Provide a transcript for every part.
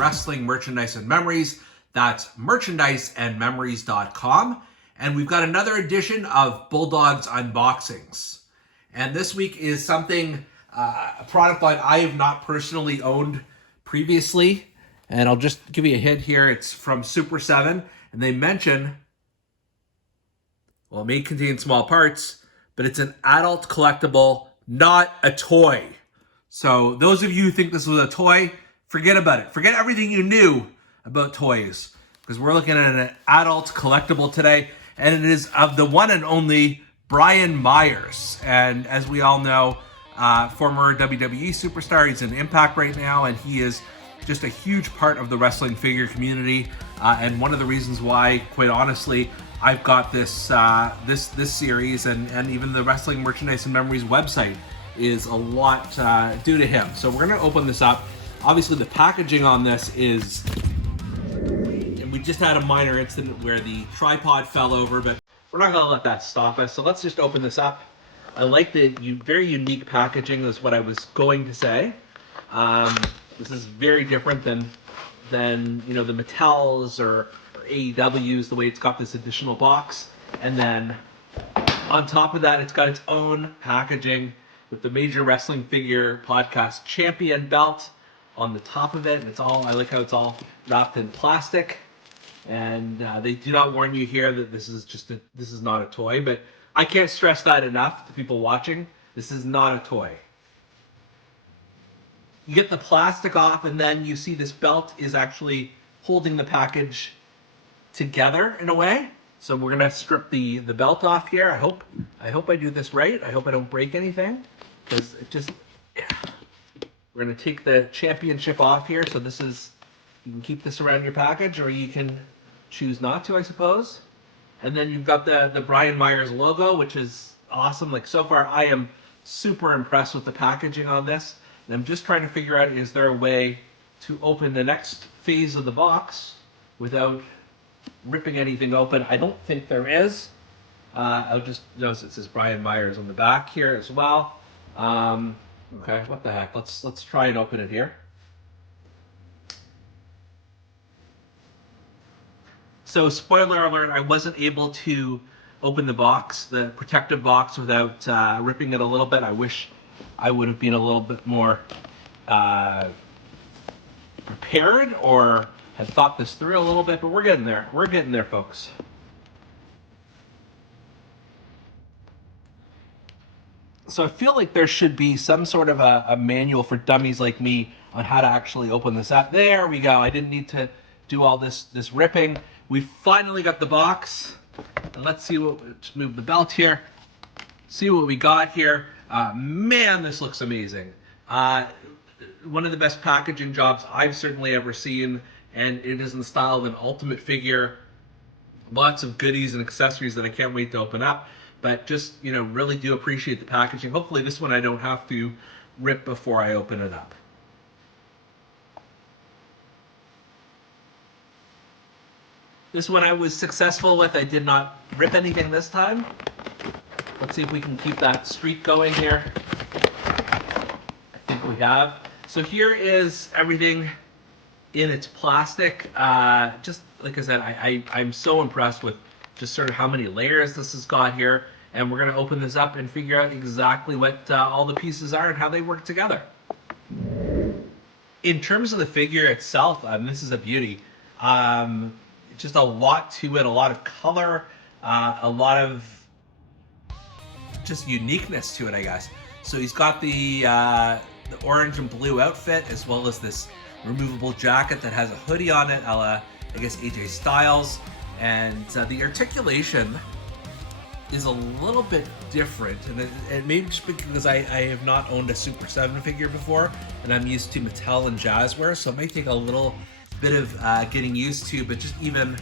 wrestling merchandise and memories. That's merchandiseandmemories.com. And we've got another edition of Bulldog's Unboxings. And this week is something, a product line I have not personally owned previously. And I'll just give you a hint here. It's from Super 7. And they mention, well, it may contain small parts, but it's an adult collectible, not a toy. So those of you who think this was a toy, forget about it. Forget everything you knew about toys, because we're looking at an adult collectible today, and it is of the one and only Brian Myers. And as we all know, former WWE superstar, he's in Impact right now, and he is just a huge part of the wrestling figure community, and one of the reasons why, quite honestly, I've got this this series and even the Wrestling Merchandise and Memories website is a lot due to him. So we're gonna open this up. Obviously the packaging on this is, and we just had a minor incident where the tripod fell over, but we're not gonna let that stop us. So let's just open this up. I like the very unique packaging, is what I was going to say. This is very different than you know, the Mattels or AEWs, the way it's got this additional box. And then on top of that, it's got its own packaging with the Major Wrestling Figure Podcast Champion belt on the top of it. And it's all, I like how it's all wrapped in plastic. And they do not warn you here that this is not a toy, but I can't stress that enough to people watching. This is not a toy. You get the plastic off, and then you see this belt is actually holding the package together in a way. So we're gonna strip the belt off here. I hope I do this right. I hope I don't break anything, because it just, yeah. We're gonna take the championship off here. So this is, you can keep this around your package, or you can choose not to, I suppose. And then you've got the Brian Myers logo, which is awesome. Like, so far I am super impressed with the packaging on this. And I'm just trying to figure out, is there a way to open the next phase of the box without ripping anything open? I don't think there is. I'll just notice it says Brian Myers on the back here as well. Okay, what the heck? Let's try and open it here. So spoiler alert, I wasn't able to open the box, the protective box, without ripping it a little bit. I wish I would have been a little bit more prepared, or had thought this through a little bit, but we're getting there. We're getting there, folks. So I feel like there should be some sort of a manual for dummies like me on how to actually open this up. There we go. I didn't need to do all this ripping. We finally got the box. And let's see just move the belt here. See what we got here. Man, this looks amazing. One of the best packaging jobs I've certainly ever seen, and it is in the style of an Ultimate figure. Lots of goodies and accessories that I can't wait to open up. But just, you know, really do appreciate the packaging. Hopefully this one I don't have to rip before I open it up. This one I was successful with. I did not rip anything this time. Let's see if we can keep that streak going here. I think we have. So here is everything in its plastic. Just like I said, I'm so impressed with just sort of how many layers this has got here. And we're gonna open this up and figure out exactly what all the pieces are and how they work together. In terms of the figure itself, this is a beauty. Just a lot to it, a lot of color, a lot of just uniqueness to it, I guess. So he's got the orange and blue outfit, as well as this removable jacket that has a hoodie on it, a la, I guess, AJ Styles. And the articulation is a little bit different, and it may just be because I have not owned a Super 7 figure before, and I'm used to Mattel and Jazzware, so it might take a little bit of getting used to. But just even,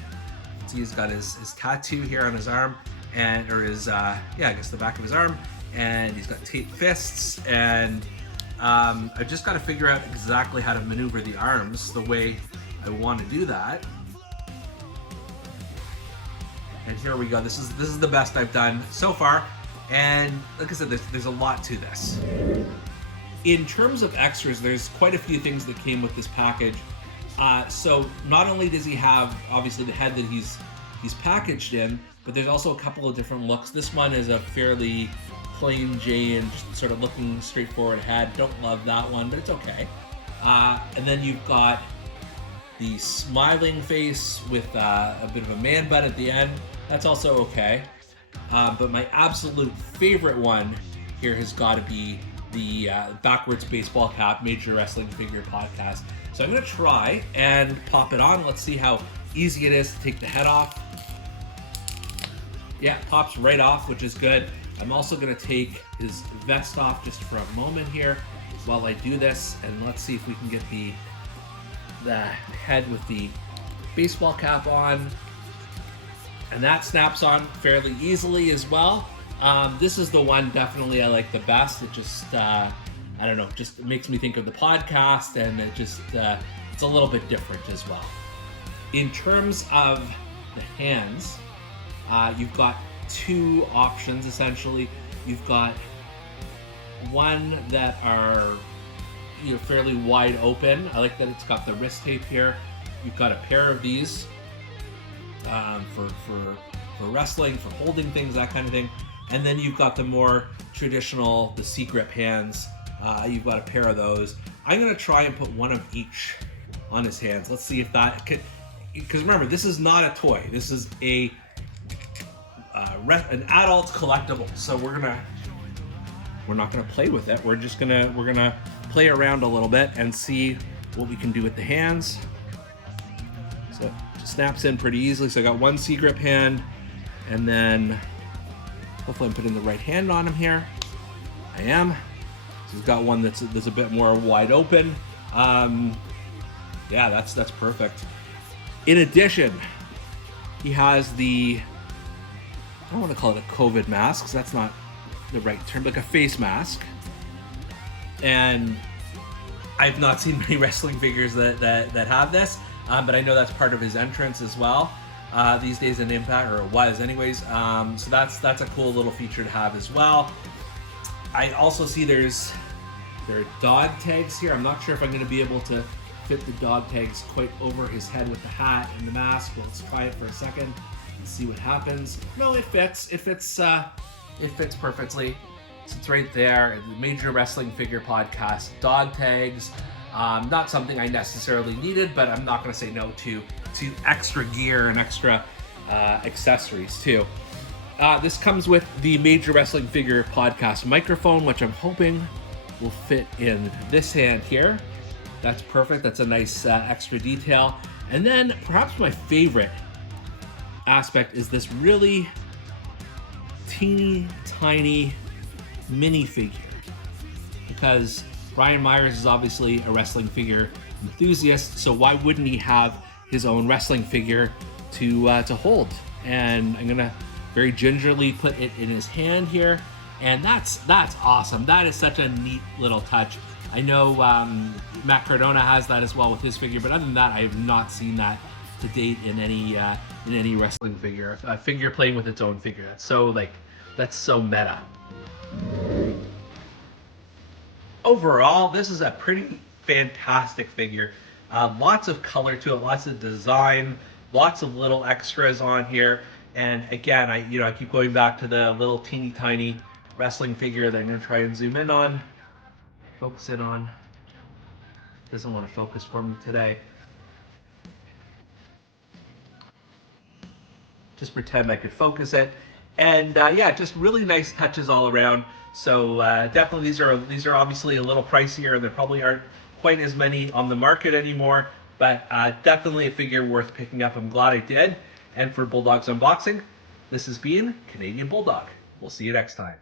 see, he's got his tattoo here on his arm, and or his yeah, I guess the back of his arm, and he's got taped fists, and I've just got to figure out exactly how to maneuver the arms the way I want to do that. And here we go. This is the best I've done so far. And like I said, there's a lot to this. In terms of extras, there's quite a few things that came with this package. So not only does he have obviously the head that he's packaged in, but there's also a couple of different looks. This one is a fairly plain Jane, just sort of looking straightforward head. Don't love that one, but it's okay. And then you've got the smiling face with a bit of a man bun at the end. That's also okay. But my absolute favorite one here has got to be the backwards baseball cap Major Wrestling Figure Podcast. So I'm going to try and pop it on. Let's see how easy it is to take the head off. Yeah, it pops right off, which is good. I'm also going to take his vest off just for a moment here while I do this, and let's see if we can get the head with the baseball cap on. And that snaps on fairly easily as well. This is the one definitely I like the best. It just, I don't know, just makes me think of the podcast, and it just, it's a little bit different as well. In terms of the hands, you've got two options essentially. You've got one that are fairly wide open. I like that it's got the wrist tape here. You've got a pair of these for wrestling, for holding things, that kind of thing. And then you've got the more traditional, the C-grip hands. You've got a pair of those. I'm gonna try and put one of each on his hands. Let's see if that could, because remember, this is not a toy. This is an adult collectible. So we're not gonna play with it. We're gonna play around a little bit and see what we can do with the hands. So it just snaps in pretty easily. So I got one C-grip hand, and then hopefully I'm putting the right hand on him here. I am. So he's got one that's a bit more wide open. Yeah, that's perfect. In addition, he has the, I don't want to call it a COVID mask, because that's not the right term, like a face mask. And I've not seen many wrestling figures that have this, but I know that's part of his entrance as well. These days in Impact, or it was anyways. So that's a cool little feature to have as well. I also see there are dog tags here. I'm not sure if I'm going to be able to fit the dog tags quite over his head with the hat and the mask. Well, let's try it for a second and see what happens. No, it fits. It fits perfectly. So it's right there. The Major Wrestling Figure Podcast dog tags. Not something I necessarily needed, but I'm not going to say no to extra gear and extra accessories too. This comes with the Major Wrestling Figure Podcast microphone, which I'm hoping will fit in this hand here. That's perfect. That's a nice extra detail. And then perhaps my favorite aspect is this really teeny tiny minifigure, because Brian Myers is obviously a wrestling figure enthusiast, so why wouldn't he have his own wrestling figure to hold? And I'm gonna very gingerly put it in his hand here, and that's awesome. That is such a neat little touch. I know Matt Cardona has that as well with his figure, but other than that, I have not seen that to date in any wrestling figure. A figure playing with its own figure. That's so meta. Overall, this is a pretty fantastic figure. Lots of color to it, lots of design, lots of little extras on here. And again, I keep going back to the little teeny tiny wrestling figure that I'm going to try and zoom in on. Focus it on. Doesn't want to focus for me today. Just pretend I could focus it. And yeah, just really nice touches all around. So definitely these are obviously a little pricier, and there probably aren't quite as many on the market anymore, but definitely a figure worth picking up. I'm glad I did. And for Bulldog's Unboxing, this has been Canadian Bulldog. We'll see you next time.